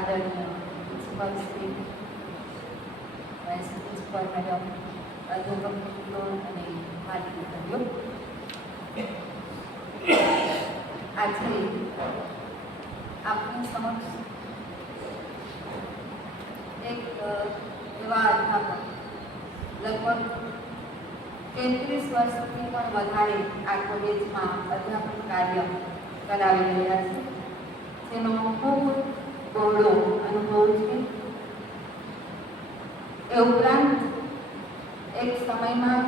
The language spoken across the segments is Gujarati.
આદરણીય principal Shri, vice principal madam, અધ્યાપક મિત્રો અને મારી દીકરીઓ, આજે આપની સમક્ષ એક એવા અધ્યાપક લગભગ 33 વર્ષથી પણ વધારે આ કોલેજમાં અધ્યાપન કાર્ય કરાવી રહ્યા છે, જેનો ખૂબ બહોળો અનુભવ છે. એ ઉપરાંત એક સમયમાં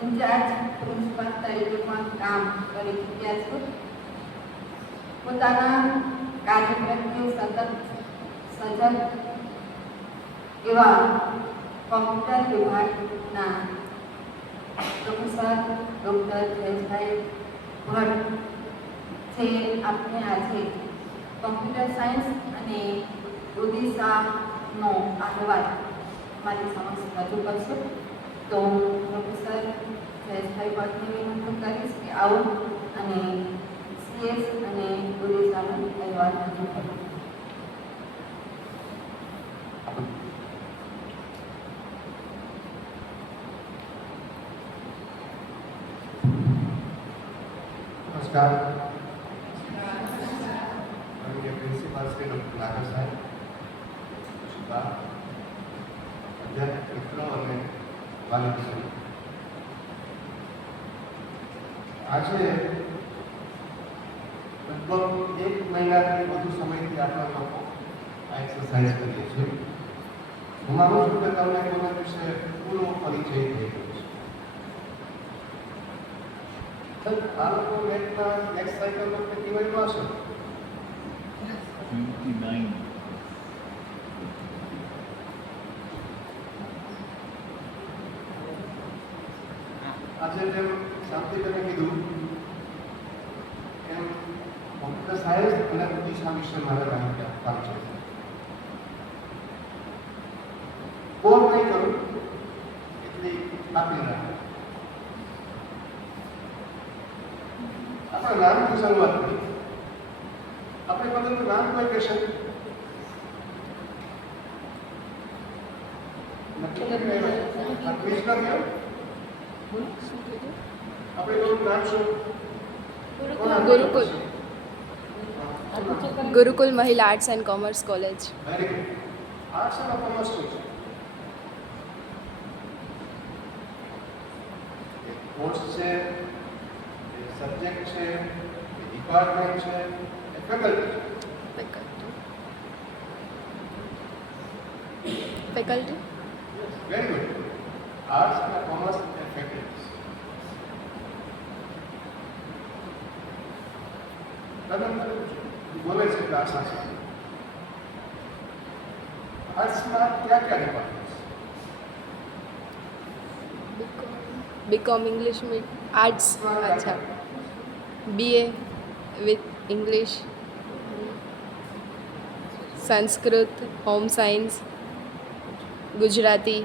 ઇન્ચાર્જ પ્રિન્સિપાલ તરીકે પણ કામ કરી ચૂક્યા છે. પોતાના કાર્ય પ્રત્યે સતત સજગ એવા કોમ્પ્યુટર વિભાગના પ્રોફેસર ડૉક્ટર જયેશભાઈ ભટ્ટ, જે આપણે આજે કોમ્પ્યુટર સાયન્સ અને ઓડિશાનો અહેવાલ મારી સમક્ષ રજૂ કરશે. તો પ્રોફેસર જયેશભાઈ ભટ્ટને વિનંતી કરીશ કે આવો અને CS અને ઓડિશાનો અહેવાલ રજૂ કરો. નમસ્કાર. માનનીય પ્રિન્સિપાલ શ્રી ડૉક્ટર નાગર સાહેબ, અધ્યાપક મિત્રો અને વાલીઓ, આજે લગભગ 1 મહિનાથી વધુ સમયથી આપણે લોકો આ એક્સરસાઇઝ કરીએ છીએ. હું માનું છું કે તમને કોના વિશે પૂરો પરિચય થઈ ગયો છે. આ લોકો નેક્સ્ટ સાયકલ વખતે ટીવાયમાં હશે 29. આજે જેમ શાંતિબેને કીધું એમ કોમ્પ્યુટર સાયન્સ અને ઓડિશા વિશે મારે માહિતી આપવાની છે. બોર નહીં કરું એટલી આપી રાખે. આપણે નામથી શરૂઆત કરી. આપણે બધાનું નામ કોઈ કહેશે નક્કી કરી આપણે કોનું નામ શું? ગુરુકુલ મહિલા arts and commerce college. Very good. Arts અને કોમર્સ શું છે? એક કોર્સ છે, એક સબ્જેક્ટ છે, એક ડિપાર્ટમેન્ટ છે, એક ફેકલ્ટી છે. ફેકલ્ટી. Very good. આર્ટ્સ અને કોમર્સ અને ફેકલ્ટી. બોલે છે કે આશા છે. આર્ટ્સમાં ક્યાં ક્યાં ડિપાર્ટમેન્ટ? BCom English arts. અચ્છા. BA with English, Sanskrit, home science, Gujarati,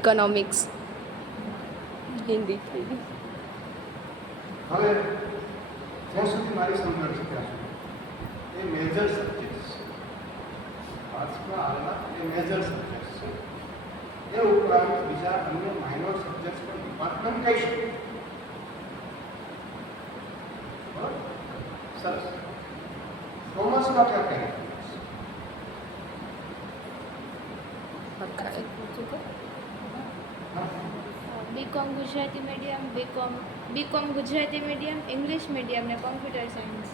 economics, Hindi. હવે જ્યાં સુધી મારી સમજણ છે ત્યાં સુધી એ મેજર સબ્જેક્ટ્સ છે. આર્ટ્સમાં હાલમાં એ મેજર સબ્જેક્ટ્સ છે. એ ઉપરાંત બીજા અન્ય માઇનોર સબ્જેક્ટ્સ પણ ડિપાર્ટમેન્ટ કહી શકે. બરાબર? સરસ. કોમર્સમાં ક્યાં કહી BCom Gujarati medium, BCom Gujarati medium, English medium ને કોમ્પ્યુટર સાયન્સ.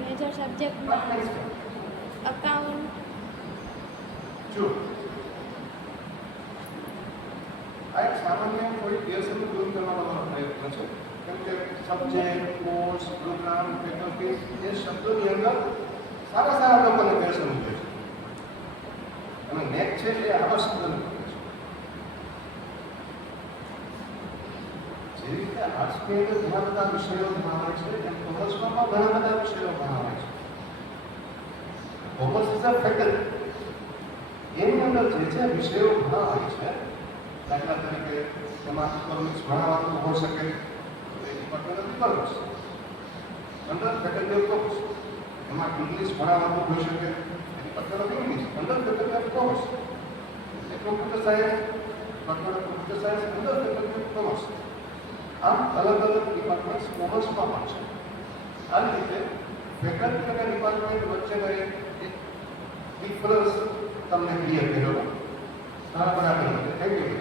મેજર સબ્જેક્ટમાં અકાઉન્ટ. જો આ એક સામાન્ય થોડી ગેરસમજ દૂર કરવાનો મારો પ્રયત્ન છે. કેમ કે સબ્જેક્ટ, કોર્સ, પ્રોગ્રામ, ફેકલ્ટી એ શબ્દોની અંદર સારા સારા લોકોને ગેરસમજ છે. અને નેટ છે એ આવા શબ્દોને કહે છે. જે રીતે આર્ટ્સની અંદર ઘણા બધા વિષયો ભણાવે છે એમ કોમર્સમાં પણ ઘણા બધા વિષયો ભણાવે છે. Commerce is a faculty. એની અંદર જે વિષયો ભણાવાય છે દાખલા તરીકે એમાં ઇકોનોમિક્સ ભણાવવાનું હોઈ શકે તો એ department of economics. Under faculty of commerce એમાં ઇંગ્લિશ ભણાવવાનું હોઈ શકે, department of English. Under faculty of commerce એ computer science, department of computer science under faculty of commerce. આમ અલગ અલગ ડિપાર્ટમેન્ટ્સ કોમર્સમાં પણ છે. આ રીતે ફેકલ્ટી અને ડિપાર્ટમેન્ટ વચ્ચેનો એક ડિફરન્સ તમને ક્લિયર કર્યો. હા, બરાબર. Thank you.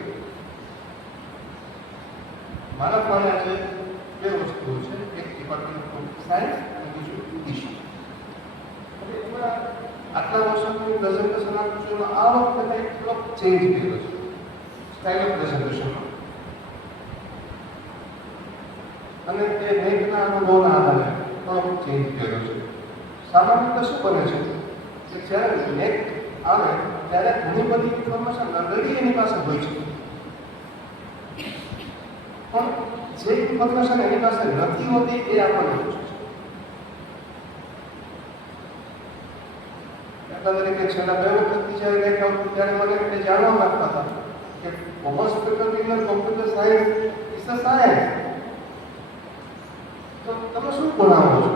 મારા પણ આજે બે વસ્તુઓ છે, એક ડિપાર્ટમેન્ટ ઓફ કોમ્પ્યુટર સાયન્સ અને બીજું ઇંગ્લિશ. હવે એમાં આટલા વર્ષોનું પ્રેઝન્ટેશન આપું છું, આ વખતે મેં થોડોક ચેન્જ કર્યો છે સ્ટાઇલ ઓફ પ્રેઝન્ટેશનમાં. અને તે મેઘના અનુભવના આધારે થોડોક ચેન્જ કર્યો છે. સામાન્ય રીતે શું બને છે કે જ્યારે મેઘ આવે ત્યારે ઘણી બધી ઇન્ફોર્મેશન ઓલરેડી એની પાસે હોય છે, પણ જે ઇન્ફોર્મેશન એની પાસે નથી હોતી એ આપણને પૂછે છે. દાખલા તરીકે છેલ્લા 2 વખતથી જ્યારે મેઘ આવતું ત્યારે મને એ જાણવા માંગતા હતા કે કોમર્સ ફેકલ્ટીના computer science is a science, તો તમે શું ભણાવો છો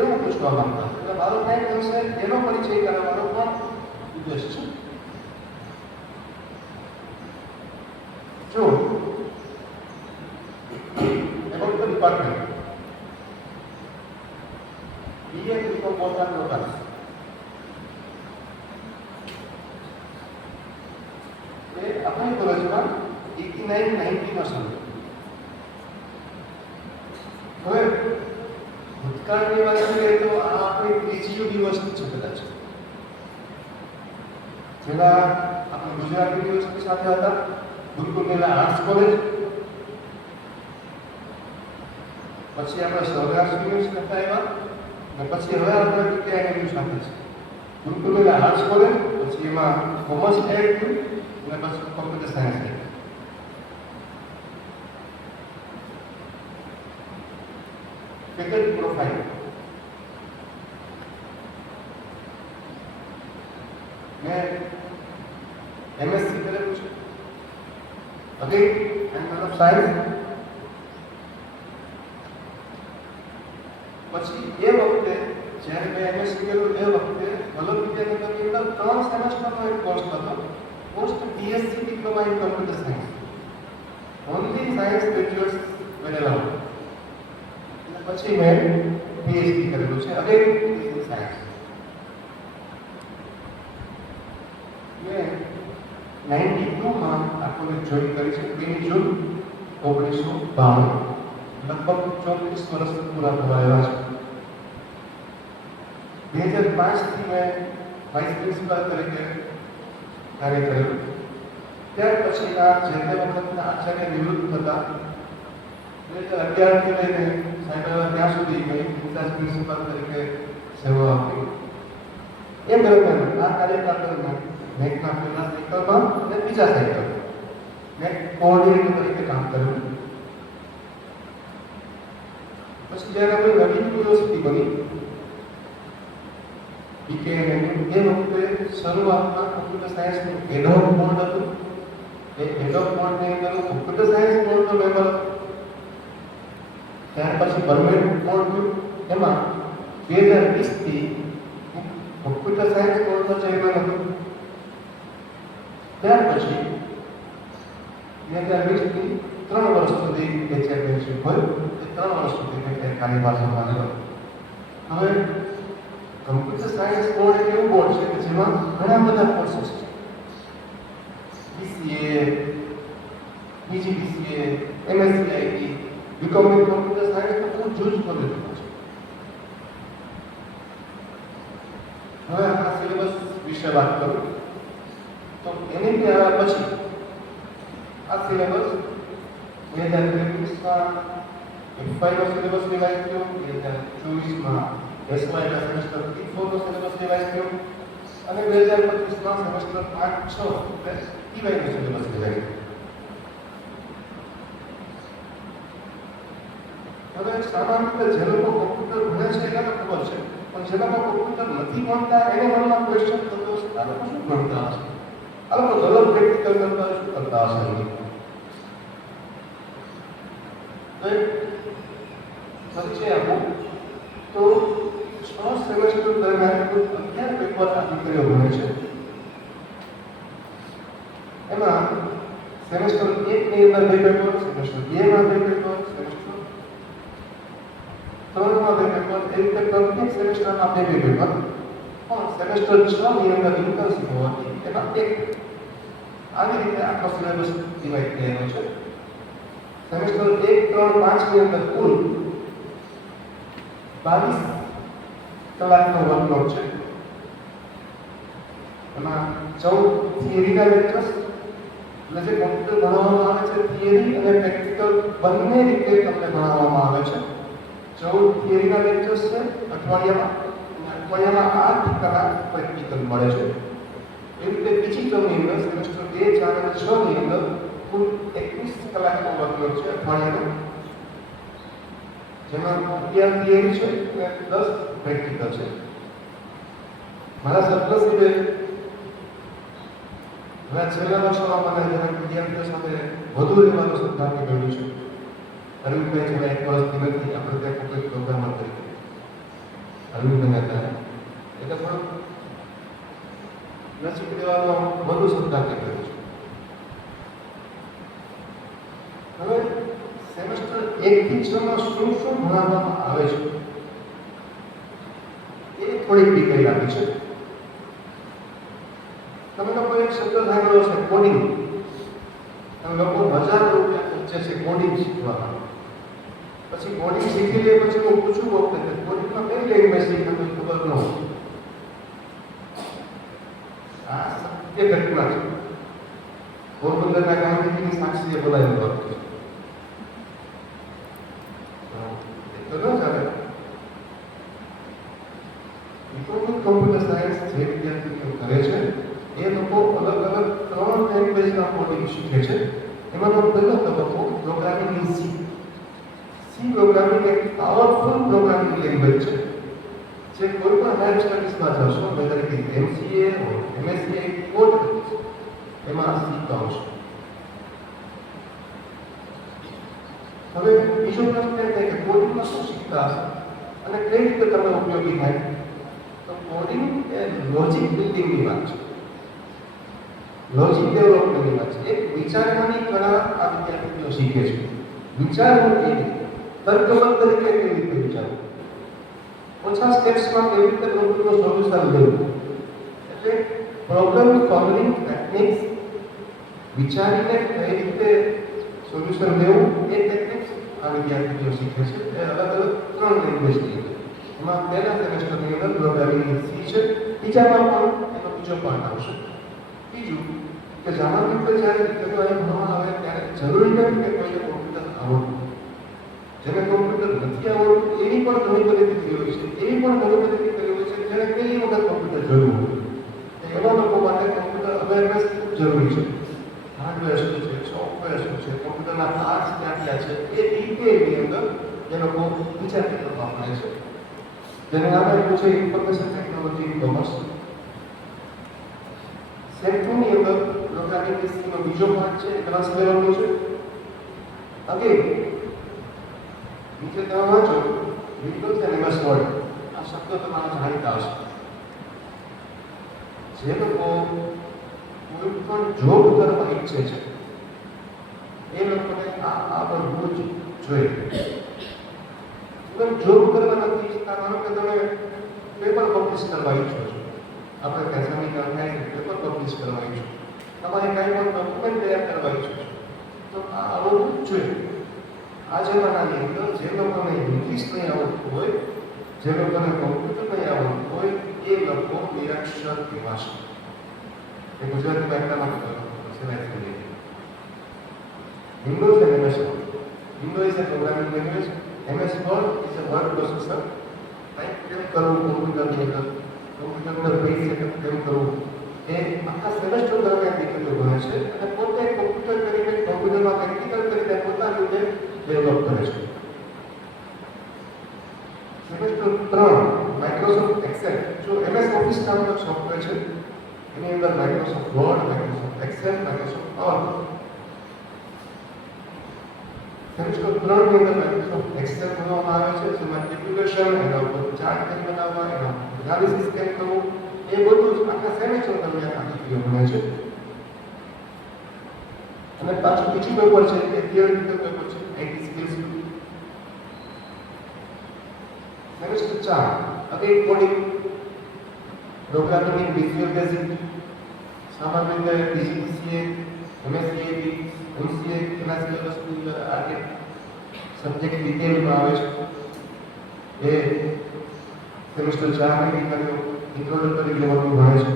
એવું પૂછવા માંગતા. એટલે મારો ટાઈમ થશે એનો પરિચય કરાવવાનો પણ ઉદ્દેશ છે. જો about the department, BA BCom મોટા નોટા એ આપણી કોલેજમાં 89-90 માં શરૂ. હવે ભૂતકાળની વાત કરીએ તો આ આપણી ત્રીજી યુનિવર્સિટી છે કદાચ, જેના આપણે ગુજરાત યુનિવર્સિટી સાથે હતા, ગુરુકુલ મેલા આર્ટ્સ કોલેજ, પછી આપણે સૌરાષ્ટ્ર યુનિવર્સિટી હતા એમાં, અને પછી હવે આપણે વિદ્યાનગર સાથે છે. ગુરુકુલ મેલા આર્ટ્સ કોલેજ, પછી એમાં કોમર્સ એડ થયું અને પછી computer science add. Faculty profile મેં એમએસસી કરેલું છે. Again and of science. પછી એ વખતે જ્યારે મેં એમએસસી કર્યું એ વખતે વલ્લભ વિદ્યાનગરની અંદર 3 સેમેસ્ટરનો એક કોર્સ હતો, post BSc diploma in computer science. Only science graduates were allowed. પછી મેં પીએચડી કરેલું છે અગેન ઇન સાયન્સ. મેં 92 માં આ કોલેજ જોઈન કરી છે, 3 જૂન 1992. લગભગ 34 વર્ષ પૂરા થવા આવ્યા છે. 2005 થી મેં વાઇસ પ્રિન્સિપાલ તરીકે કાર્ય કર્યું. ત્યાર પછીના જે તે વખતના આચાર્ય નિવૃત્ત થતા 2011 થી લઈને ત્યાં સુધી મેં ઇન્ચાર્જ પ્રિન્સિપાલ તરીકે સેવા આપી. એ દરમિયાન આ કાર્યકાળ દરમિયાન મેઘના પહેલા સાયકલમાં અને બીજા સાયકલ મેં કોઓર્ડિનેટર તરીકે કામ કર્યું. પછી જ્યારે અમે નવી યુનિવર્સિટી બની BKNM, એ વખતે શરૂઆતમાં કોમ્પ્યુટર સાયન્સનું એડહોક બોર્ડ હતું. એ એડહોક બોર્ડની અંદર કોમ્પ્યુટર સાયન્સ બોર્ડનો મેમ્બર હતો. ત્યાર પછી પરમેનન્ટ બોર્ડ થયું. એમાં 2020 થી કોમ્પ્યુટર સાયન્સ બોર્ડનો ચેરમેન હતો. ત્યાર પછી 2020 થી 3 વર્ષ સુધી એ ચેરમેનશીપ હોય. 3 વર્ષ સુધી મેં કાર્યભાર સંભાળ્યો. હવે કમ્પ્યુટર સાયન્સ બોર્ડ એક એવું બોર્ડ છે કે જેમાં ઘણા બધા કોર્સીસ છે. BCA, BGBCA, MSc IT, BCom in computer science તો બહુ જૂજ કોલેજો છે. હવે આપણા સિલેબસ વિશે વાત કરું તો એની પછી આ સિલેબસ 2023 માં F5 નો સિલેબસ રિવાઇઝ થયો, 2024 માં SY ના સેમેસ્ટર 3-4 નો સિલેબસ રિવાઇઝ થયો અને 2025 માં સેમેસ્ટર 5-6 એટલે EY નો સિલેબસ રિવાઇઝ થયો. હવે સામાન્ય રીતે જે લોકો કોમ્પ્યુટર ભણે છે એને તો ખબર છે, પણ જે લોકો કોમ્પ્યુટર નથી ભણતા એને મનમાં ક્વેશ્ચન થતો હશે આ લોકો શું ભણતા હશે. આ લોકો દરરોજ પ્રેક્ટિકલ કરતા શું કરતા હશે નહીં? તો એક પરિચય આપું તો 6 સેમેસ્ટર દરમિયાન કુલ 11 પેપર આ દીકરીઓ ભણે છે. એમાં સેમેસ્ટર 1 ની અંદર 2 પેપર, સેમેસ્ટર 2 માં 2 પેપર, સેમેસ્ટર 3 માં 2 પેપર, એ રીતે પ્રત્યેક સેમેસ્ટરમાં 2 પેપર. પણ સેમેસ્ટર 6 ની અંદર ઇન્ટર્નશિપ હોવાથી એમાં 1. આવી રીતે આખો સિલેબસ ડિવાઈડ થયેલો છે. સેમેસ્ટર 1, 3, 5 ની અંદર કુલ 22 કલાકનો વર્કલોડ છે. એમાં 14 થિયરીના લેક્ચર્સ, એટલે જે કોમ્પ્યુટર ભણાવવામાં આવે છે થિયરી અને પ્રેક્ટિકલ બંને રીતે તમને ભણાવવામાં આવે છે. 14 થિયરીના લેક્ચર્સ છે અઠવાડિયામાં 8 કલાક પ્રેક્ટિકલ મળે છે. એવી રીતે બીજી ટર્મની અંદર સેમેસ્ટર 2, 4 અને 6 ની અંદર કુલ 21 કલાકનો વર્કલોડ છે અઠવાડિયાનો, જેમાં 11 થિયરી છે અને 10 પ્રેક્ટિકલ છે. મારા સદનસીબે હવે છેલ્લા વર્ષોમાં મને જરાક વિદ્યાર્થીઓ સાથે વધુ રહેવાનું સૌભાગ્ય મળ્યું છે. અરવિંદભાઈ છેલ્લા 1 વર્ષથી નથી આપણે ત્યાં કોઈ પ્રોગ્રામર તરીકે અરવિંદભાઈ હતા એટલે પણ નસીબ દેવાનો વધુ સૌભાગ્ય મળ્યું છે. હવે સેમેસ્ટર 1 થી 6 માં શું ભણાવવામાં આવે છે એ થોડી ડિટેલ આપી છે. તમે લોકો એક શબ્દ સાંભળ્યો છે કોડિંગ. તમે લોકો હજારો રૂપિયા ખર્ચે છે કોડિંગ શીખવા. પછી કોડિંગ શીખી લે પછી હું પૂછું વખતે કોડિંગમાં કઈ લેંગ્વેજ શીખવા કોઈ ખબર ન હોય. આ સત્ય ઘટના છે. પોરબંદરના ગાંધીજીની સાક્ષીએ બોલાવેલું હતું. તો ન ચાલે. કોમ્પ્યુટર સાયન્સ જે વિદ્યાર્થીઓ કરે છે એ લોકો અલગ અલગ 3 લેંગ્વેજના કોડિંગ શીખે છે. એમાંનો પહેલો તબક્કો પ્રોગ્રામિંગ સી. સી પ્રોગ્રામિંગ એક પાવરફુલ પ્રોગ્રામિંગ લેંગ્વેજ છે જે કોઈ પણ હાયર સ્ટડીઝમાં જશો weather it is MCA or MSCA code એમાં શીખતા આવશે. હવે બીજો પ્રશ્ન એ થાય કે કોડિંગમાં શું શીખતા હશે અને કઈ રીતે તમને ઉપયોગી થાય? તો કોડિંગ એ લોજિક બિલ્ડિંગની વાત છે, લોજિક ડેવલપમેન્ટની વાત છે. એક વિચારવાની કળા આ વિદ્યાર્થીઓ શીખે છે. વિચારવું કેવી રીતે, તર્કબદ્ધ તરીકે કેવી રીતે વિચારવું, ઓછા સ્ટેપ્સમાં કેવી રીતે પ્રોબ્લેમનું સોલ્યુશન લેવું. એટલે પ્રોબ્લેમ સોલ્વિંગ ટેકનિક્સ, વિચારીને કઈ રીતે સોલ્યુશન લેવું એ ટેકનિક્સ આ વિદ્યાર્થીઓ શીખે છે. એ અલગ અલગ 3 લેંગ્વેજની અંદર. એમાં પહેલા સેમેસ્ટરની અંદર પ્રોગ્રામિંગ સી છે, બીજામાં પણ એનો બીજો પાર્ટ આવશે. બીજું કે સામાન્ય રીતે જ્યારે દીકરીઓ અહીં ભણવા આવે ત્યારે જરૂરી નથી કે કોઈને કોમ્પ્યુટર આવડવું. જેને કોમ્પ્યુટર નથી આવડતું એવી પણ ઘણી બધી દીકરીઓ છે, એવી પણ ઘણી બધી દીકરીઓ છે જેને પહેલી વખત કોમ્પ્યુટર જોયું હોય. એવા લોકો માટે કોમ્પ્યુટર અવેરનેસ ખૂબ જરૂરી છે. હાર્ડવેર શું છે, સોફ્ટવેર શું છે, કોમ્પ્યુટરના પાર્ટ્સ ક્યાં છે એ ડિટેલની અંદર એ લોકો વિચારી વાપરે છે. જેને નામ આપ્યું છે ઇન્ફોર્મેશન ટેકનોલોજી કોમર્સ. સેક્ટરની અંદર પ્રોગ્રામિંગ નો બીજો પાર્ટ છે એડવાન્સ લેવલનો છે. અગેન નીચે તમે વાંચો વિન્ડોઝ અને MS વર્ડ. આ શબ્દો તમારા જાણીતા હશે. જે લોકો કોઈ પણ જોબ કરવા ઈચ્છે છે એ લોકોને આ બધું જ જોઈએ. જોબ કરવા નથી ઈચ્છતા, માનો કે તમે પેપર પબ્લિશ કરવા ઈચ્છો છો, આપણે ત્યાં સમીકરણ થાય પેપર પબ્લિશ કરવા ઈચ્છો, તમારે કાંઈ પણ ડોક્યુમેન્ટ તૈયાર કરવા ઈચ્છો છો, તો આ આવડવું જ જોઈએ. આ જમાનાની અંદર જે લોકોને ઇંગ્લિશ નહીં આવડતું હોય, જે લોકોને કોમ્પ્યુટર નહીં આવડતું હોય એ લોકો નિરક્ષર કહેવાશે. એ ગુજરાતીમાં એટલા માટે સિલાઈ કરી વિન્ડોઝ અને MS word. Window is a programming language, MS Word is a word processor. Type કેમ કરવું કોમ્પ્યુટરની અંદર, કોમ્પ્યુટર પર પેજ સેટઅપ કેમ કરવું એ આખા સેમેસ્ટર દરમિયાન દીકરીઓ ભણે છે અને પોતે કોમ્પ્યુટર કરીને કોમ્પ્યુટરમાં પ્રેક્ટિકલ કરીને પોતાની રીતે ડેવલપ કરે છે. સેમેસ્ટર 3 માઇક્રોસોફ્ટ એક્સેલ, જો MS ઓફિસ નામનો સોફ્ટવેર છે એની અંદર Microsoft Word, Microsoft Excel, Microsoft PowerPoint. Semester 3 ની અંદર માઇક્રોસોફ્ટ એક્સેલ ભણવામાં આવે છે, જેમાં ટેબ્યુલેશન, એના ઉપર ચાર્ટ કેમ બનાવવા, એના એનાલિસિસ કેમ કરવું, એ બધું જ આખા સેમેસ્ટર દરમિયાન આ દીકરીઓ ભણે છે. અને પાછું બીજું પેપર છે એ થિયરિટિકલ પેપર છે, IT skills. Semester 4 again coding, programming, visual basic, સામાન્ય રીતે ડીજીસીએ, એમએસસીએબી, એમસીએ એના સિલેબસની અંદર આ સબ્જેક્ટ ડિટેલમાં આવે છે. એ સેમેસ્ટર 4 ની દીકરીઓ ઇન્ટ્રોડક્ટરી લેવલનું ભણે છે.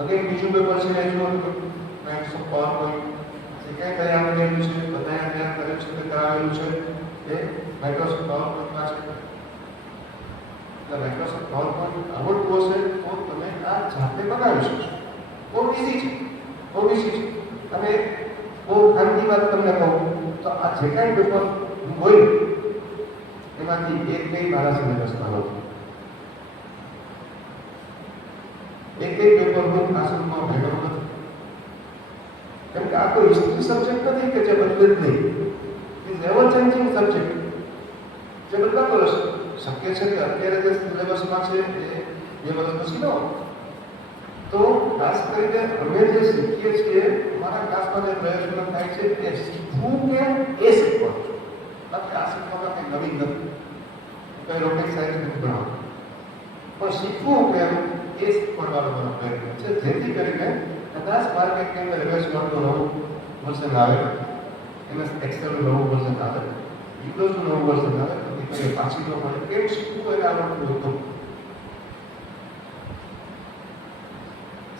અગેન બીજું પેપર છે એ જો માઇક્રોસોફ્ટ પાવરપોઈન્ટ, જે કંઈ તૈયાર કરેલું છે, બધાએ તૈયાર કરેલું છે, કરાવેલું છે, એ માઇક્રોસોફ્ટ પાવરપોઈન્ટમાં છે. એટલે માઇક્રોસોફ્ટ પાવરપોઈન્ટ આવડતું હશે તો તમે આ જાતે બનાવી શકો. બહુ ઈઝી છે, બહુ ઈઝી છે. અને બહુ ખાનગી વાત તમને કહું તો આ જે કાંઈ પેપર હોય એમાંથી એક કંઈ મારા સિલેબસમાં નથી. એક પેપર હું ક્લાસરૂમમાં ભેગો નથી. કેમ કે આ કોઈ હિસ્ટ્રી સબ્જેક્ટ નથી કે જે બદલે જ નહીં. ઇઝ એવર ચેન્જિંગ સબ્જેક્ટ, જે બદલાતો રહેશે. શક્ય છે કે અત્યારે જે સિલેબસમાં છે એ વર્ષ પછી ન હોય. તો ખાસ કરીને અમે જે શીખીએ છીએ, અમારા ક્લાસમાં જે પ્રયત્ન થાય છે તે શીખવું કેમ એ શીખવાનું છે. બાકી આ શીખવામાં કંઈ નવીન નથી, કંઈ રોકેટ સાયન્સ નથી ભણવાનું. પણ શીખવું કેમ એ શીખવાડવાનો મારો પ્રયત્ન છે, જેથી કરીને કદાચ માર્કેટની અંદર એમએસ વર્ડનું નવું વર્ઝન આવે, એમએસ એક્સેલનું નવું વર્ઝન આવે, વિન્ડોઝનું નવું વર્ઝન આવે, તો દીકરીઓ પાછી ન પડે. કેમ શીખવું એને આવડતું હતું.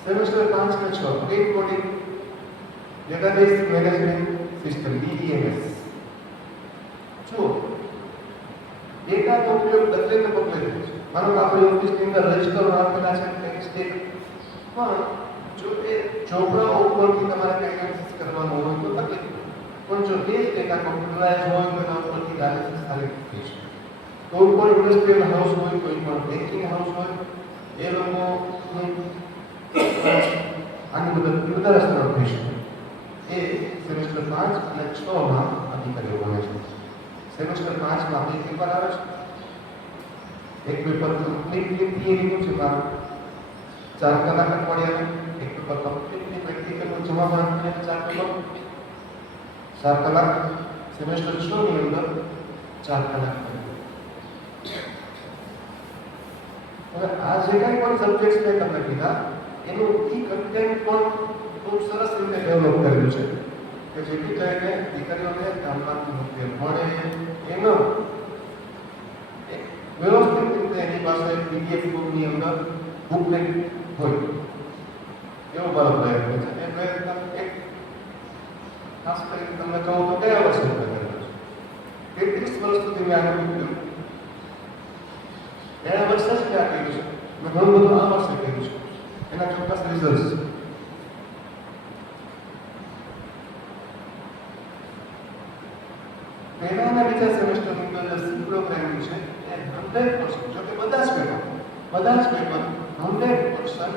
સેમેસ્ટર 5 અને 6 again coding, database management system DBMS. જુઓ, ડેટાનો ઉપયોગ બદલે ને બદલે છે. માનો કે આપણી ઓફિસની અંદર રજિસ્ટર રાખેલા છે ટેક્સ ડેટા, પણ જો એ ચોપડા ઉપરથી તમારે કંઈ એનાલિસિસ કરવાનું હોય તો તકલીફ. પણ જો એ જ ડેટા કોમ્પ્યુટરાઇઝ હોય તો એના ઉપરથી એનાલિસિસ સારી રીતે થઈ શકે. કોઈ પણ ઇન્ડસ્ટ્રીયલ હાઉસ હોય, કોઈ પણ બેન્કિંગ હાઉસ હોય, એ લોકો આની મદદથી વધારે સરળ થઈ શકે. એ સેમેસ્ટર 5 અને 6 માં અધિકારીઓ ભણે છે. સેમેસ્ટર 5 માં બે પેપર આવે છે. એક પેપર કમ્પ્લીટલી થિયરીનું છે, 4 કલાક અઠવાડિયાનું. એક પેપર કમ્પ્લીટલી પ્રેક્ટિકલનું, જમા ભણવાનું 4 પેપર, 4 કલાક. સેમેસ્ટર 6 ની અંદર 4 કલાક. હવે આ જે કાંઈ પણ સબ્જેક્ટ્સ મેં તમને કીધા એનું ઈ કન્ટેન્ટ પણ ખૂબ સરસ રીતે ડેવલપ કરેલું છે કે જેથી કરીને દીકરીઓને ગામમાંથી મુખ્ય મળે એનો એક વ્યવસ્થિત રીતે એની પાસે PDF ની અંદર બુકલેટ હોય એવો મારો પ્રયત્ન છે. એ પ્રયત્ન એક ખાસ કરીને તમને કહું તો કયા વર્ષે કરેલો છે? 33 વર્ષ સુધી મેં આનો કર્યું. ગયા વર્ષે જ ક્યાં કર્યું છે, મેં ઘણું બધું આ વર્ષે કર્યું છે. એના ચોક્કસ રિઝલ્ટ છે. પહેલાના બીજા સેમેસ્ટરની અંદર જે સી પ્રોગ્રામિંગ છે એ 100%, જો કે બધા જ પેપર 100%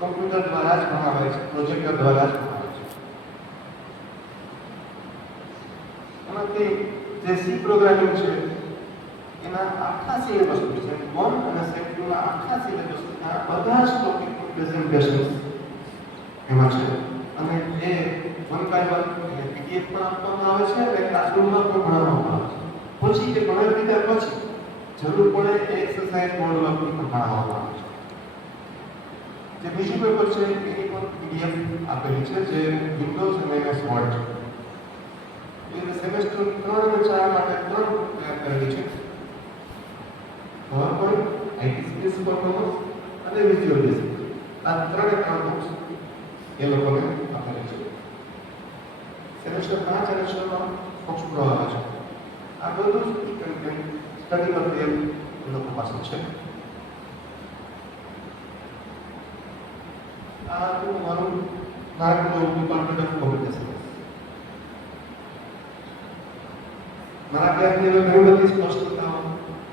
કમ્પ્યુટર દ્વારા જ ભણાવે છે, પ્રોજેક્ટર દ્વારા જ ભણાવે છે. એમાંથી જે સી પ્રોગ્રામિંગ છે એના આખા સિલેબસ છે, 1 અને સેટ 2 ના આખા સિલેબસના બધા જ ટોપિક પ્રેઝન્ટેશન એમાં છે. અને એ 1 બાય 1 PDF પણ આપવામાં આવે છે અને ક્લાસરૂમમાં પણ ભણાવવામાં આવે છે. પછી એ ભણાવી દીધા પછી જરૂર પડે એ એક્સરસાઇઝ બોર્ડ વર્કની પણ ભણાવવામાં આવે છે. જે બીજું પેપર છે એની પણ PDF આપેલી છે, જે વિન્ડોઝ અને MS વર્ડ છે. એ સેમેસ્ટર 3 અને 4 માટે 3 તૈયાર કરેલી છે. પાવરપોઈન્ટ, આઈટી સ્કિલ્સ પરફોર્મન્સ અને વિઝ્યુઅલ બેઝિક. આ 3 બુક્સ એ લોકોને આપેલી છે. સેમેસ્ટર 5 અને 6 માં ફોક્સ પ્રો આવે છે. આ બધું જ કન્ટેન્ટ સ્ટડી મટીરિયલ એ લોકો પાસે છે. આ મારું ડિપાર્ટમેન્ટ ઓફ કોમ્પ્યુટર સાયન્સ. મારા ક્યાંકની ઘણી બધી સ્પષ્ટતાઓ,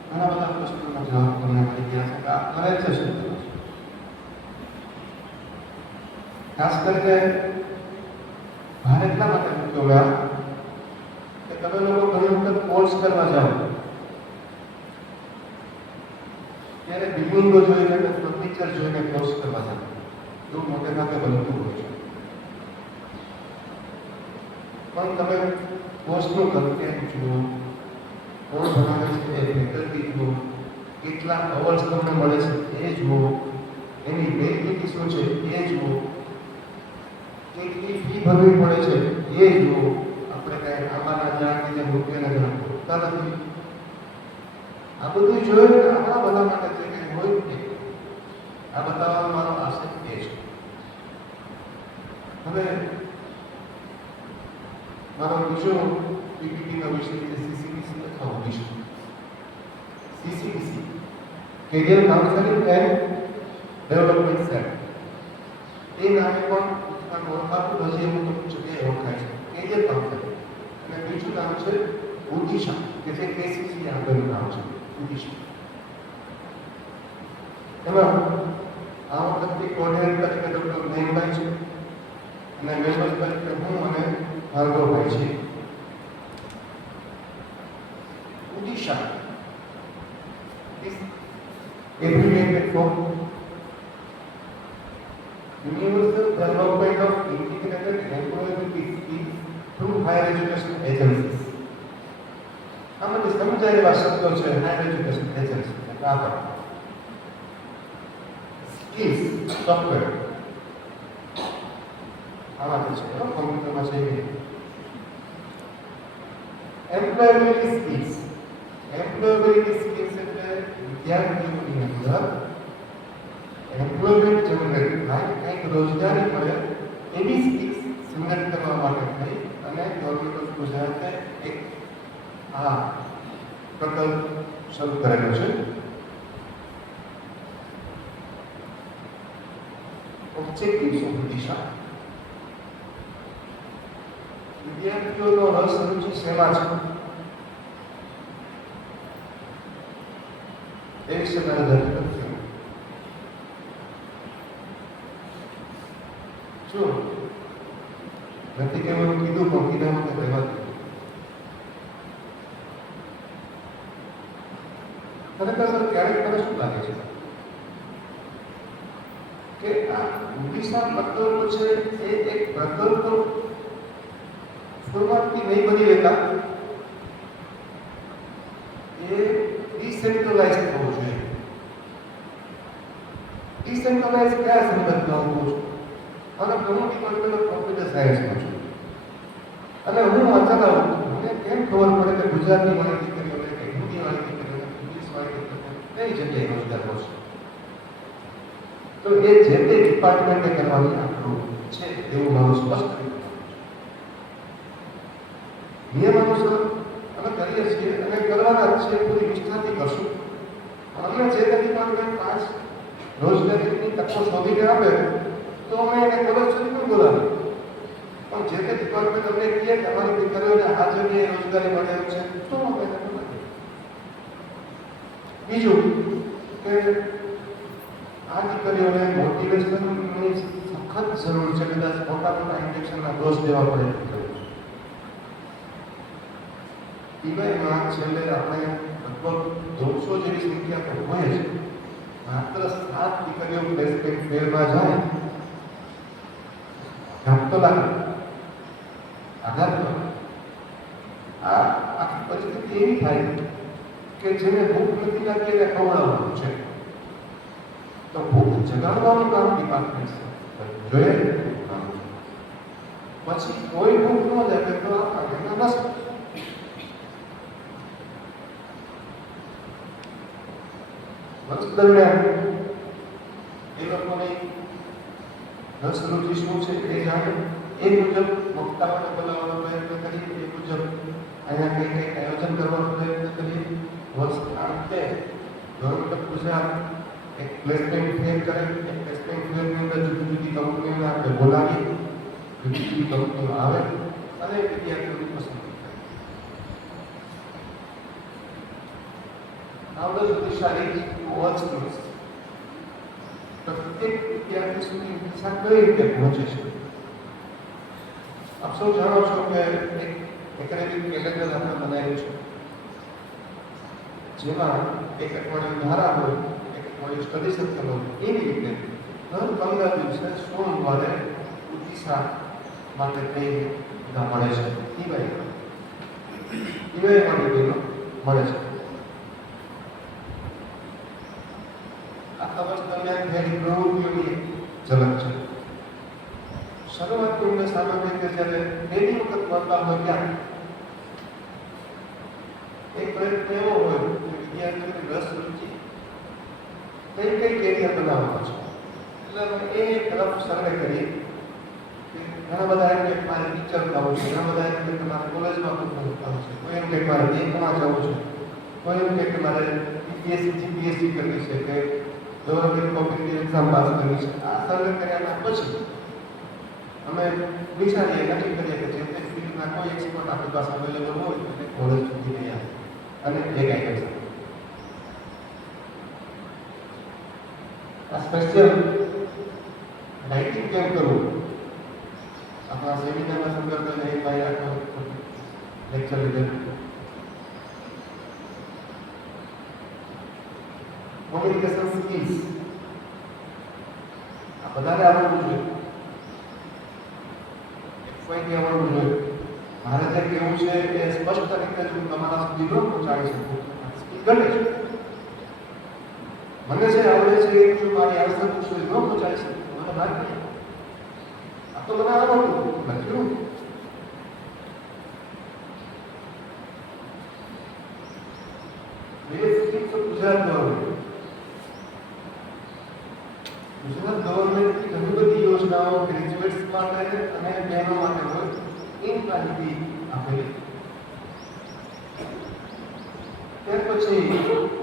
ઘણા બધા પ્રશ્નોના જવાબ તમને મળી ગયા છે કે આ કરે છે શું કરે છે. ખાસ કરીને ભાર એટલા માટે મૂક્યો મેં કે તમે લોકો ઘણી વખત કોર્સ કરવા જાઓ ત્યારે બિલ્ડિંગો જોઈને કે ફર્નિચર જોઈને કોર્સ કરવા જાઓ એવું મોટે ભાગે બનતું હોય છે. પણ તમે કોર્સનું કન્ટેન્ટ જુઓ, કોણ બનાવે છે એ ફેકલ્ટી જુઓ, કેટલા અવર્સ તમને મળે છે એ જુઓ, એની વેલિડિટી શું છે એ જુઓ, કેટલી ફી ભરવી પડે છે એ જુઓ. આપણે કાંઈ આમાંના જ્યાં કે જ્યાં રૂપિયાના જ્યાં ખોટતા નથી. આ બધું જોયું ને આપણા બધા માટે જે કંઈ હોય ને આ બતાવવાનો મારો આશય એ છે. હવે મારો બીજો પીપીટીનો વિષય છે સીસીડીસી અથવા વિષય. CCDC career counselling and development centre. એ નામે પણ ઓળખાતું હજી અમુક જગ્યાએ ઓળખાય છે કેરિયર કાઉન્સેલિંગ. અને બીજું નામ છે ઉદિશા કે જે કેસીસી આગળનું નામ છે ઉદિશા. એમાં આ વખતની કોર્ડિનેટર તરીકે ડૉક્ટર મેઘભાઈ છે અને મેમ્બર તરીકે હું અને ભાર્ગવભાઈ છે. ઉદિશા is abbreviated for Universal Development of Integrated Employability Schemes through Higher Education Agencies. આમાં જે સમજાય એવા શબ્દો છે હાયર એજ્યુકેશન એજન્સી એટલે આ સ્કિલ્સ સોફ્ટવેર આવા છે કોમ્પ્યુટરમાં છે. Employability skills. એમ્પ્લોયબિલિટી સ્કિલ્સ એટલે વિદ્યાર્થીઓની અંદર એમ્પ્લોયમેન્ટ જનરેટ થાય, કંઈક રોજગારી મળે એવી સ્કિલ્સ જનરેટ કરવા માટે થઈ અને ગવર્મેન્ટ ઓફ ગુજરાતે એક આ પ્રકલ્પ શરૂ કરેલો છે. Objectives of Udisha. વિદ્યાર્થીઓનો રસ રુચિ શેમાં છે એ વિશે મારે ધ્યાન નથી. જો નથી કહેવાનું કીધું પણ કીધા વગર રહેવા દો. ખરેખર સર ક્યારેક મને શું લાગે છે કે આ ઉદિશા પ્રકલ્પ છે એ એક પ્રકલ્પ શરૂઆતથી નહીં બની રહેતા, એ ડિસેન્ટ્રલાઇઝ થવું જોઈએ. ડિસેન્ટ્રલાઇઝ કયા સંદર્ભમાં હું છું અને હું ડિપાર્ટમેન્ટ ઓફ કોમ્પ્યુટર સાયન્સમાં છું અને હું વાંચતા મને કેમ ખબર પડે કે ગુજરાતી વાળી દીકરીઓને કે હિન્દી વાળી દીકરીઓને ઇંગ્લિશ વાળી દીકરીઓને કઈ જગ્યાએ રોજગાર મળશે. તો એ જે તે ડિપાર્ટમેન્ટે કરવાની આપણું છે એવું મારું સ્પષ્ટ નિયમ અનુસાર અમે કરીએ છીએ અને કરવાના જ છે, પૂરી નિષ્ઠાથી કરશું. અમને જે તે ડિપાર્ટમેન્ટ 5 રોજગારીની તકો શોધીને આપે તો અમે એને કોલેજ સુધી પણ બોલાવીએ. પણ જે તે ડિપાર્ટમેન્ટ અમને કહે કે અમારી દીકરીઓને આ જગ્યાએ રોજગારી મળે છે તો અમે એને બોલાવીએ. બીજું કે આ દીકરીઓને મોટિવેશનની સખત જરૂર છે. કદાચ મોટા ઇન્જેક્શનના ડોઝ દેવા પડે ટીવાયમાં છેલ્લે આપણે લગભગ 200 જેવી સંખ્યા તો હોય જ. માત્ર 7 દીકરીઓ પ્લેસમેન્ટ ફેરમાં જાય ઘાટ લાગે, આઘાત કરે. આ આખી પરિસ્થિતિ એવી થાય કે જેને ભૂખ નથી લાગી એને ખવડાવવાનું છે તો ભૂખ જગાડવાનું કામ ડિપાર્ટમેન્ટ જોઈએ. પછી કોઈ ભૂખ ન લાગે તો આ કામના બસ વર્ષ દરમિયાન એ લોકોની રસ રુચિ શું છે એ જાણે, એ મુજબ વક્તાઓને બોલાવવાનો પ્રયત્ન કરીએ, એ મુજબ અહીંયા કંઈક આયોજન કરવાનો પ્રયત્ન કરીએ. વર્ષના અંતે ગવર્મેન્ટ ઓફ ગુજરાત એક પ્લેસમેન્ટ ફેર કરે. એ પ્લેસમેન્ટ ફેરની અંદર જુદી જુદી કંપનીઓને આપણે બોલાવીએ, જુદી જુદી કંપનીઓ આવે અને વિદ્યાર્થીઓની પસંદગી કરે. How does Odisha reach to all students? પ્રત્યેક વિદ્યાર્થી સુધી દિશા કઈ રીતે પહોંચે છે? આપ સૌ જાણો છો કે એક એકેડેમિક કેલેન્ડર આપણે બનાવ્યું છે, જેમાં એક અઠવાડિયું ધારા હોય, એક અઠવાડિયું સ્ટડી સર્કલ હોય. એવી રીતે દર 15 દિવસે સોમવારે દિશા માટે કઈ મળે છે, ઈવાય માટે મળે છે. આખા વર્ષ દરમિયાન થયેલી પ્રવૃત્તિઓની ઝલક છે. શરૂઆતની અંદર સામાન્ય રીતે જ્યારે પહેલી વખત મળતા હોય ત્યાં એક પ્રયત્ન એવો હોય કે વિદ્યાર્થીઓની રસ રુચિ કઈ કેરિયર બનાવવાનો છે. એટલે અમે એ તરફ સર્વે કરીએ કે ઘણા બધા એમ કે મારે ટીચર થવું છે, ઘણા બધા એમ કે મારે કોલેજમાં થવું છે, કોઈ એમ કે મારે બેંકમાં જવું છે, કોઈ એમ કે મારે પીએસસી કરવી છે કે ગવર્મેન્ટ કોમ્પિટિટિવ એક્ઝામ પાસ કરવી છે. આ સર્વે કર્યા પછી અમે વિચારીએ, નક્કી કરીએ કે જે તે ફિલ્ડના કોઈ એક્સપર્ટ આપણી પાસે અવેલેબલ હોય એટલે કોલેજ સુધી ગયા અને ભેગા કરી શકીએ. આ સ્પેશિયલ રાઇટિંગ કેમ કરવું, આપણા સેમિનારના સંદર્ભે એક ભાઈ આખો લેક્ચર લીધેલું. કોમ્યુનિકેશન સ્કિલ્સ આ બધાને આવડવું જોઈએ, કોઈને આવડવું જોઈએ. મારે જે કહેવું છે એ સ્પષ્ટ રીતે જો તમારા સુધી ન પહોંચાડી શકું, સ્પીડ ઘટે છે. મને જે આવડે છે એ જો મારી આવશ્યક સુધી ન પહોંચાડી શકું મને ના કહે. આ તો મને આવડતું લખ્યું. ગુજરાત ગવર્મેન્ટની ઘણી બધી યોજનાઓ ગ્રેજ્યુએટ્સ માટે અને બહેનો માટે હોય એની માહિતી આપેલી. ત્યાર પછી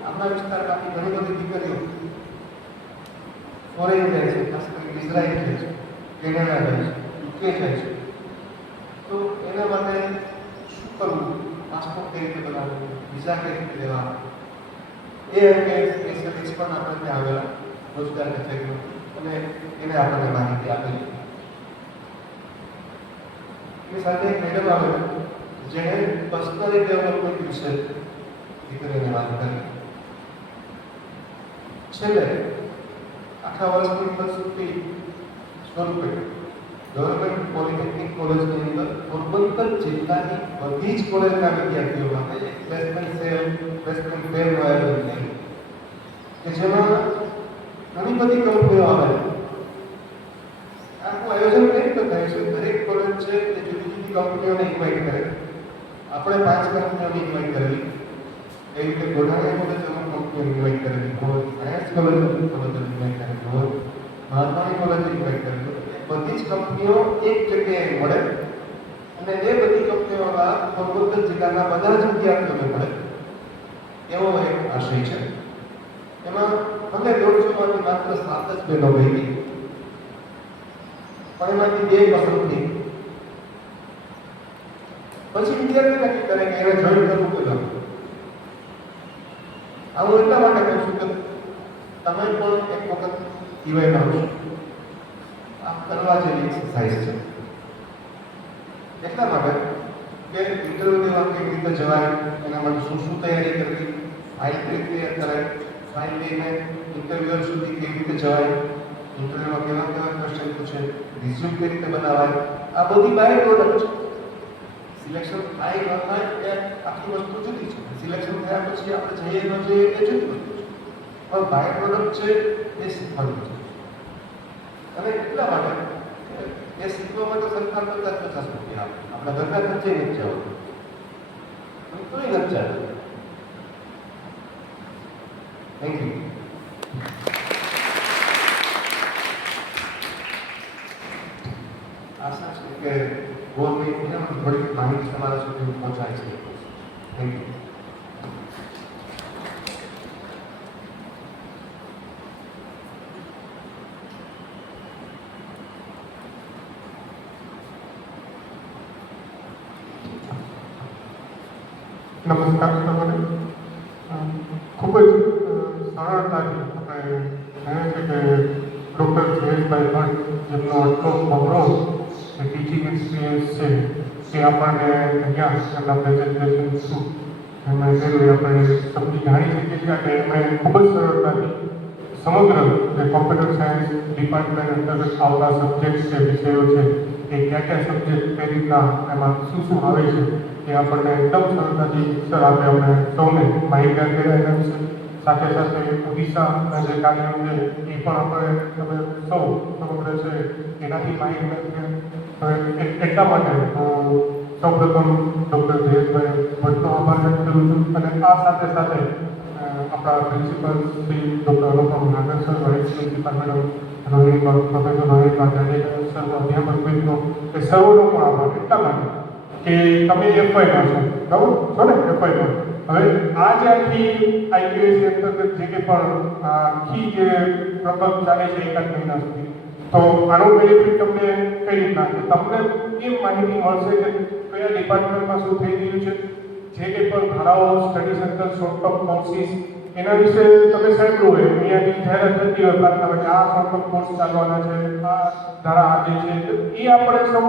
આપણા વિસ્તારમાંથી ઘણી બધી દીકરીઓ ફોરેન જાય છે, ખાસ કરીને ઇઝરાયલ જાય છે, કેનેડા જાય છે, યુકે જાય છે. તો એના માટે શું કરવું, પાસપોર્ટ કઈ રીતે બનાવવું, વિઝા કઈ રીતે લેવા, એ અંગે સ્પેશિયલ એક્સપર્ટ આપણે ત્યાં આવેલા રોજગાર કચેરીમાં અને એને આપણને માહિતી આપેલી. એ સાથે એક મેડમ આવે જેણે પર્સનલી ડેવલપમેન્ટ વિશે દીકરીને વાત કરી. છેલ્લે આખા વર્ષની ફલશ્રુતિ સ્વરૂપે ગવર્મેન્ટ પોલિટેકનિક કોલેજની અંદર પોરબંદર જિલ્લાની બધી જ કોલેજના વિદ્યાર્થીઓ માટે એક પ્લેસમેન્ટ ફેરનું આયોજન થયું કે જેમાં ઘણી બધી કંપનીઓ આવે. આખું આયોજન કઈ રીતે થાય છે, દરેક કોલેજ છે તે જુદી જુદી કંપનીઓને ઇન્વાઇટ કરે. આપણે 5 કંપનીઓને ઇન્વાઇટ કરેલી, એવી રીતે ગોઢાણી કોલેજ અમુક કંપનીઓને ઇન્વાઇટ કરેલી, સાયન્સ કોલેજ ઇન્વાઇટ કરેલી, મહાત્માની કોલેજ ઇન્વાઇટ કરેલી. બધી જ કંપનીઓ એક જગ્યાએ મળે અને એ બધી કંપનીઓના પોરબંદર જિલ્લાના બધા જ વિદ્યાર્થીઓને મળે એવો એક આશય છે. એમાં ભલે 150માંથી માત્ર 7 જ બહેનો ગઈ, પણ એમાંથી 2 પસંદ થઈ. પછી વિદ્યાર્થી નક્કી કરે કે એને જોઈન કરવું કે ન. આ હું એટલા માટે કહું છું કે તમે પણ એક વખત ઈવાયમાં આવશો. આ કરવા જેવી એક્સરસાઇઝ છે. એટલા માટે કે ઇન્ટરવ્યુ દેવા કેવી રીતે જવાય, એના માટે શું શું તૈયારી કરવી, ફાઇલ કેવી રીતે કરાય, ફાઇલ લઈને ઇન્ટરવ્યુઅર સુધી કેવી રીતે જવાય, ઇન્ટરવ્યુમાં કેવા કેવા ક્વેશ્ચન પૂછે, રિઝ્યુમ કેવી રીતે બનાવાય, આ બધી બાય પ્રોડક્ટ છે. સિલેક્શન થાય ન થાય એ આખી વસ્તુ જુદી છે. સિલેક્શન થયા પછી આપણે જઈએ ન જઈએ એ જુદી વસ્તુ છે, પણ બાય પ્રોડક્ટ છે એ શીખવાનું છે. અને એટલા માટે એ શીખવા માટે સરકાર કરતા 50 રૂપિયા આપે. આપણા ઘરના ખર્ચે નથી જવાનું, કોઈ નથી ચાલતું. Thank you. આશા છે કે ગવર્મેન્ટ થોડીક માહિતી તમારા સુધી પહોંચાય છે. Thank you. નમસ્કાર તમારે. ખૂબ જ સરળતાથી આપણે જાણીએ છીએ કે ડૉક્ટર જયેશભાઈ ભટ્ટ જેમનો આટલો બહોળો ટીચિંગ એક્સપિરિયન્સ છે એ આપણને અહીંયા એમના પ્રેઝન્ટેશન થ્રુ એમણે કર્યું એ આપણે સમજી જાણી શકીએ છીએ કે એમણે ખૂબ જ સરળતાથી સમગ્ર જે કોમ્પ્યુટર સાયન્સ ડિપાર્ટમેન્ટ અંતર્ગત આવતા સબ્જેક્ટ છે વિષયો છે એ કયા સબ્જેક્ટ કઈ રીતના એમાં શું આવે છે એ આપણને એકદમ સરળતાથી સર આપે અમને સૌને માહિતગાર કર્યા એના વિશે સાથે સાથે ઓડિશાના જે કાર્યો છે એ પણ આપણે તમે સૌ સમગ્ર છે એનાથી માહિતગાર થયા એટલા માટે સૌપ્રથમ ડૉક્ટર જયેશભાઈ ભટ્ટનો આભાર વ્યક્ત કરું છું અને આ સાથે સાથે આપણા principal Shri doctor Anupam Nagar sir vice principal madam Rohini professor Rohini Jadeja સર્વ અધ્યાપક મિત્રો એ સર્વનો પણ આભાર એટલા માટે કે તમે એફવાયમાં છો બરાબર છો ને એફવાયમાં હવે આ જે આખી આઈપીએસસી અંતર્ગત જે કંઈ પણ આખી જે પ્રકલ્પ ચાલે છે એકાદ મહિના સુધી તો આનો બેનિફિટ તમને કઈ રીતના કે તમને એ માહિતી મળશે કે કયા ડિપાર્ટમેન્ટમાં શું થઈ રહ્યું છે જે કંઈ પણ ધારાઓ study circle short term courses એના વિશે તમે સાંભળ્યું હોય અહીંયાથી જાહેરાત થતી હોય કારણ કે આ શોર્ટ ટર્મ કોર્સ ચાલવાના છે આ ધારા આજે છે એ આપણે સૌ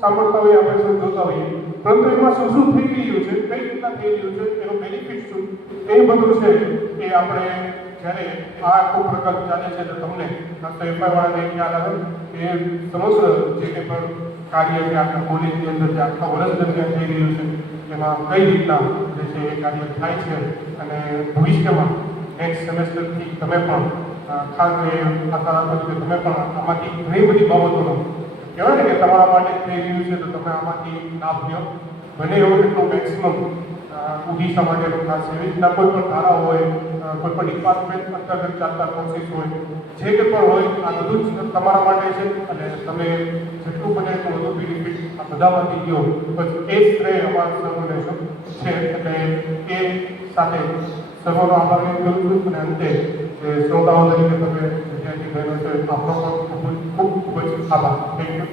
સાંભળતા હોઈએ આપણે સૌ જોતા હોઈએ પરંતુ એમાં શું શું થઈ રહ્યું છે કઈ રીતના થઈ રહ્યું છે એનો બેનિફિટ શું એ બધું છે એ આપણે જ્યારે આ આખો પ્રકલ્પ ચાલે છે તો તમને તો એફઆઈવાળાને ખ્યાલ આવે કે સમગ્ર જે કંઈ પણ કાર્ય છે આખા કોલેજની અંદર જે આખા વર્ષ દરમિયાન થઈ રહ્યું છે એમાં કઈ રીતના જે છે એ કાર્ય થાય છે અને ભવિષ્યમાં નેક્સ્ટ સેમેસ્ટરથી તમે પણ ખાસ આશા રાખો છો કે તમે પણ આમાંથી ઘણી બધી બાબતોનો કહેવાય ને કે તમારા માટે થઈ રહ્યું છે તો તમે આમાંથી લાભ લ્યો બને એવો એટલો મેક્સિમમ ઓડિશા માટેનો ખાસ એવી રીતના કોઈ પણ ધારા હોય કોઈ પણ ડિપાર્ટમેન્ટ અંતર્ગત ચાલતા કોર્સિસ હોય જે કે પણ હોય આ બધું જ તમારા માટે છે અને તમે જેટલું બને એટલું વધુ બેનિફિટ આ બધામાંથી લ્યો બસ એ જ શ્રેય અમારા સર્વને છે એટલે એ સાથે સર્વનો આભાર વ્યક્ત કરું છું અને અંતે શ્રોતાઓ તરીકે તમે વિદ્યાર્થી બહેનો છે આપણો પણ ખૂબ ખૂબ જ આભાર થેન્ક યુ